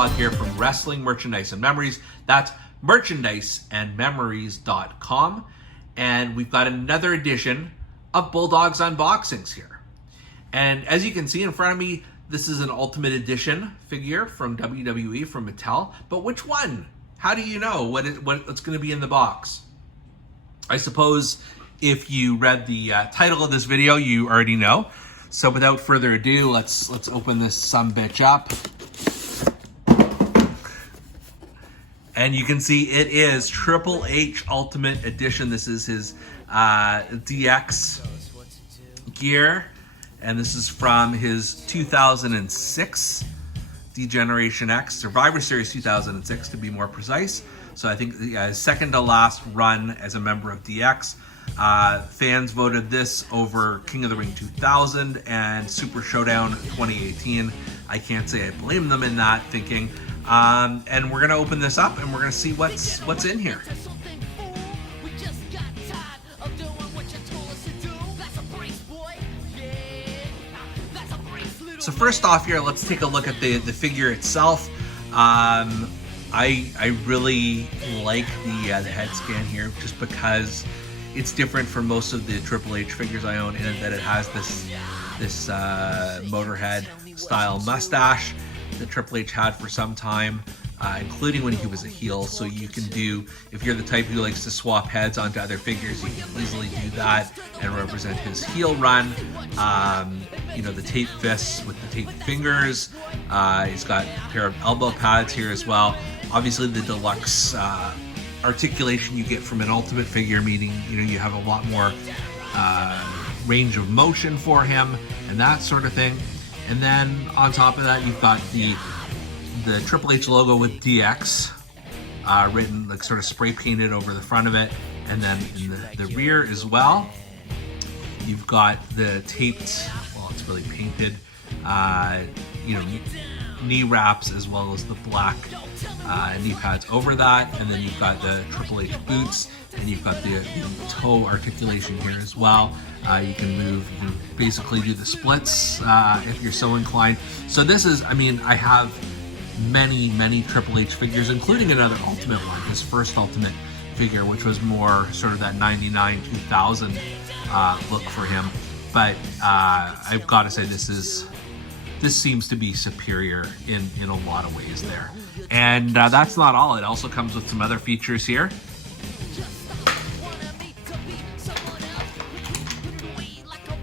Bulldog here from Wrestling Merchandise and Memories. That's merchandiseandmemories.com. And we've got another edition of Bulldog's Unboxings here. And as you can see in front of me, this is an Ultimate Edition figure from WWE, from Mattel. But which one? How do you know what's going to be in the box? I suppose if you read the title of this video, you already know. So without further ado, let's open this sumbitch up. And you can see it is Triple H Ultimate Edition. This is his DX gear. And this is from his 2006 D-Generation X, Survivor Series 2006 to be more precise. So I think his second to last run as a member of DX. Fans voted this over King of the Ring 2000 and Super Showdown 2018. I can't say I blame them in that thinking. And we're gonna open this up and we're gonna see what's in here. So first off here, let's take a look at the figure itself. I really like the head scan here just because it's different from most of the Triple H figures I own in that it has this Motorhead style mustache that Triple H had for some time, including when he was a heel. So you can do, if you're the type who likes to swap heads onto other figures, you can easily do that and represent his heel run. You know, the taped fists with the taped fingers. He's got a pair of elbow pads here as well. Obviously the deluxe articulation you get from an Ultimate figure, meaning, you know, you have a lot more range of motion for him and that sort of thing. And then on top of that, you've got the Triple H logo with DX written, like sort of spray painted over the front of it. And then in the rear as well, you've got the taped, well, it's really painted, you know, knee wraps as well as the black knee pads over that. And then you've got the Triple H boots, and you've got the toe articulation here as well. You can basically do the splits if you're so inclined. So this is, I mean, I have many Triple H figures, including another Ultimate one, his first Ultimate figure, which was more sort of that 99, 2000 look for him. But I've got to say this seems to be superior in a lot of ways there. And that's not all. It also comes with some other features here.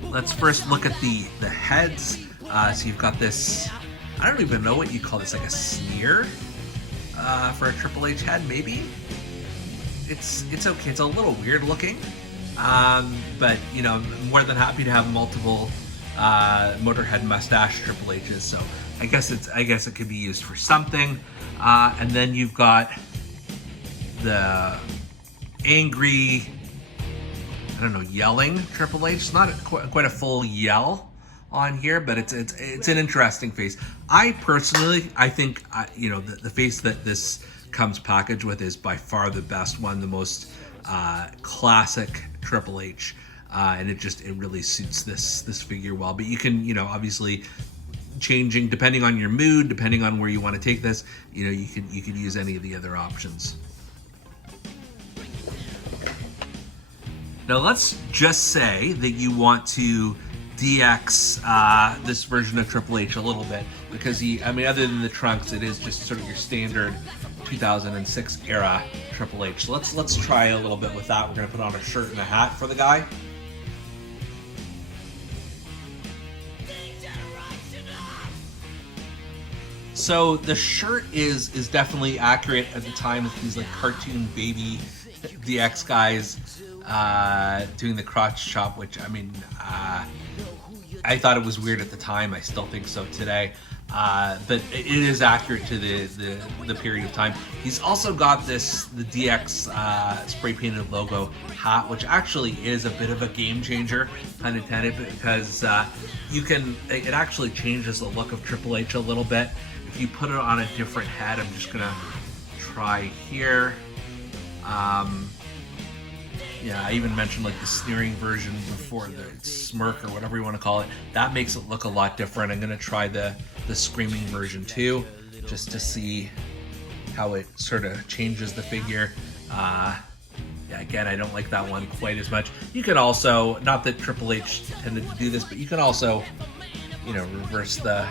Let's first look at the heads. So you've got this, I don't even know what you call this, like a sneer for a Triple H head, maybe? It's okay. It's a little weird looking. But, you know, I'm more than happy to have multiple Motorhead mustache Triple H's, so I guess it could be used for something. And then you've got the angry, I don't know, yelling Triple H. It's not quite a full yell on here, but it's an interesting face. I think you know, the face that this comes packaged with is by far the best one, the most classic Triple H. And it really suits this figure well. But you can, you know, obviously changing depending on your mood, depending on where you want to take this, you know, you could use any of the other options. Now let's just say that you want to DX this version of Triple H a little bit, because I mean, other than the trunks, it is just sort of your standard 2006 era Triple H. So let's try a little bit with that. We're gonna put on a shirt and a hat for the guy. So the shirt is definitely accurate at the time of these like cartoon baby DX guys doing the crotch chop, which I mean, I thought it was weird at the time. I still think so today. But it is accurate to the period of time. He's also got the DX spray painted logo hat, which actually is a bit of a game changer, pun intended, because it actually changes the look of Triple H a little bit. If you put it on a different head, I'm just gonna try here. Yeah, I even mentioned like the sneering version before, the smirk or whatever you want to call it. That makes it look a lot different. I'm gonna try the screaming version too. just to see how it sort of changes the figure. Yeah, again, I don't like that one quite as much. You can also, not that Triple H tended to do this, but you can also, you know, reverse the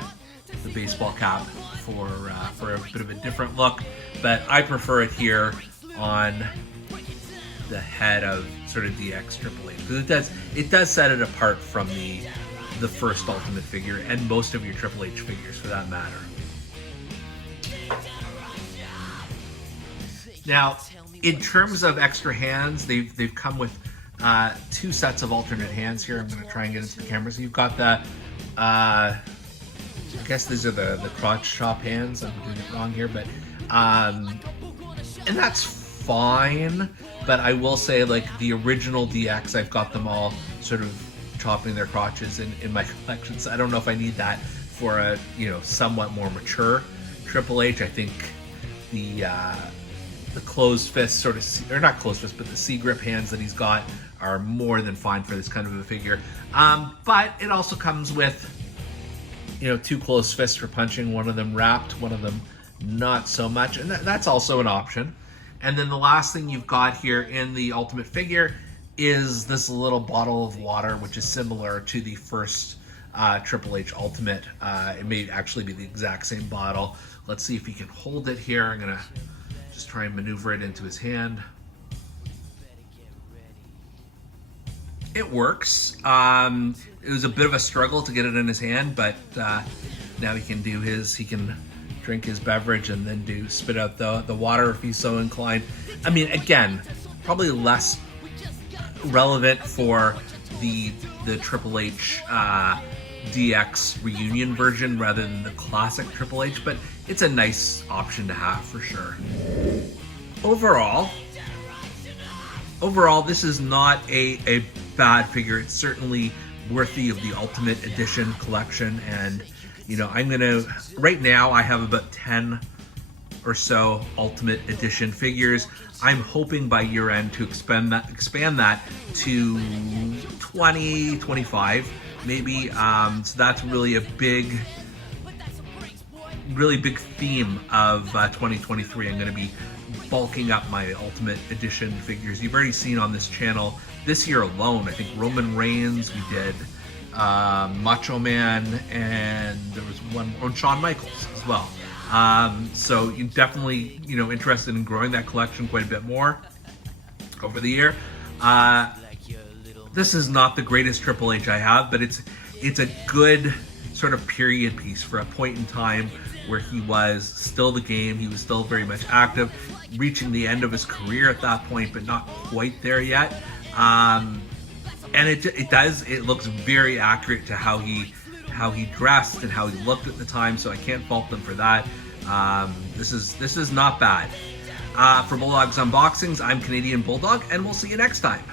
baseball cap for a bit of a different look. But I prefer it here on the head of sort of DX Triple H, because it does set it apart from the first Ultimate figure and most of your Triple H figures for that matter. Now, in terms of extra hands, they've come with 2 sets of alternate hands here. I'm going to try and get into the camera. So you've got the, I guess these are the crotch chop hands. I'm doing it wrong here, but and that's fine. But I will say, like the original DX, I've got them all sort of chopping their crotches in my collection. So I don't know if I need that for a, you know, somewhat more mature Triple H. I think the closed fist sort of, or not closed fist, but the C-grip hands that he's got are more than fine for this kind of a figure. But it also comes with, you know, 2 closed fists for punching, one of them wrapped, one of them not so much, and that's also an option. And then the last thing you've got here in the Ultimate figure is this little bottle of water, which is similar to the first Triple H Ultimate. It may actually be the exact same bottle. Let's see if he can hold it here. I'm gonna just try and maneuver it into his hand. It works. It was a bit of a struggle to get it in his hand, but now he can do he can drink his beverage and then spit out the water if he's so inclined. I mean, again, probably less relevant for the Triple H DX reunion version rather than the classic Triple H, but it's a nice option to have for sure. Overall, this is not a bad figure. It's certainly worthy of the Ultimate Edition collection, and you know, right now I have about 10 or so Ultimate Edition figures. I'm hoping by year end to expand that to 20, 25 maybe. So that's really a big theme of 2023. I'm going to be bulking up my Ultimate Edition figures. You've already seen on this channel this year alone, I think Roman Reigns, we did Macho Man, and there was one on Shawn Michaels as well. So you definitely, you know, interested in growing that collection quite a bit more over the year. This is not the greatest Triple H I have, but it's a good sort of period piece for a point in time where he was still the game. He was still very much active, reaching the end of his career at that point, but not quite there yet. And it looks very accurate to how he dressed and how he looked at the time, so I can't fault them for that. This is not bad. For Bulldog's Unboxings, I'm Canadian Bulldog, and we'll see you next time.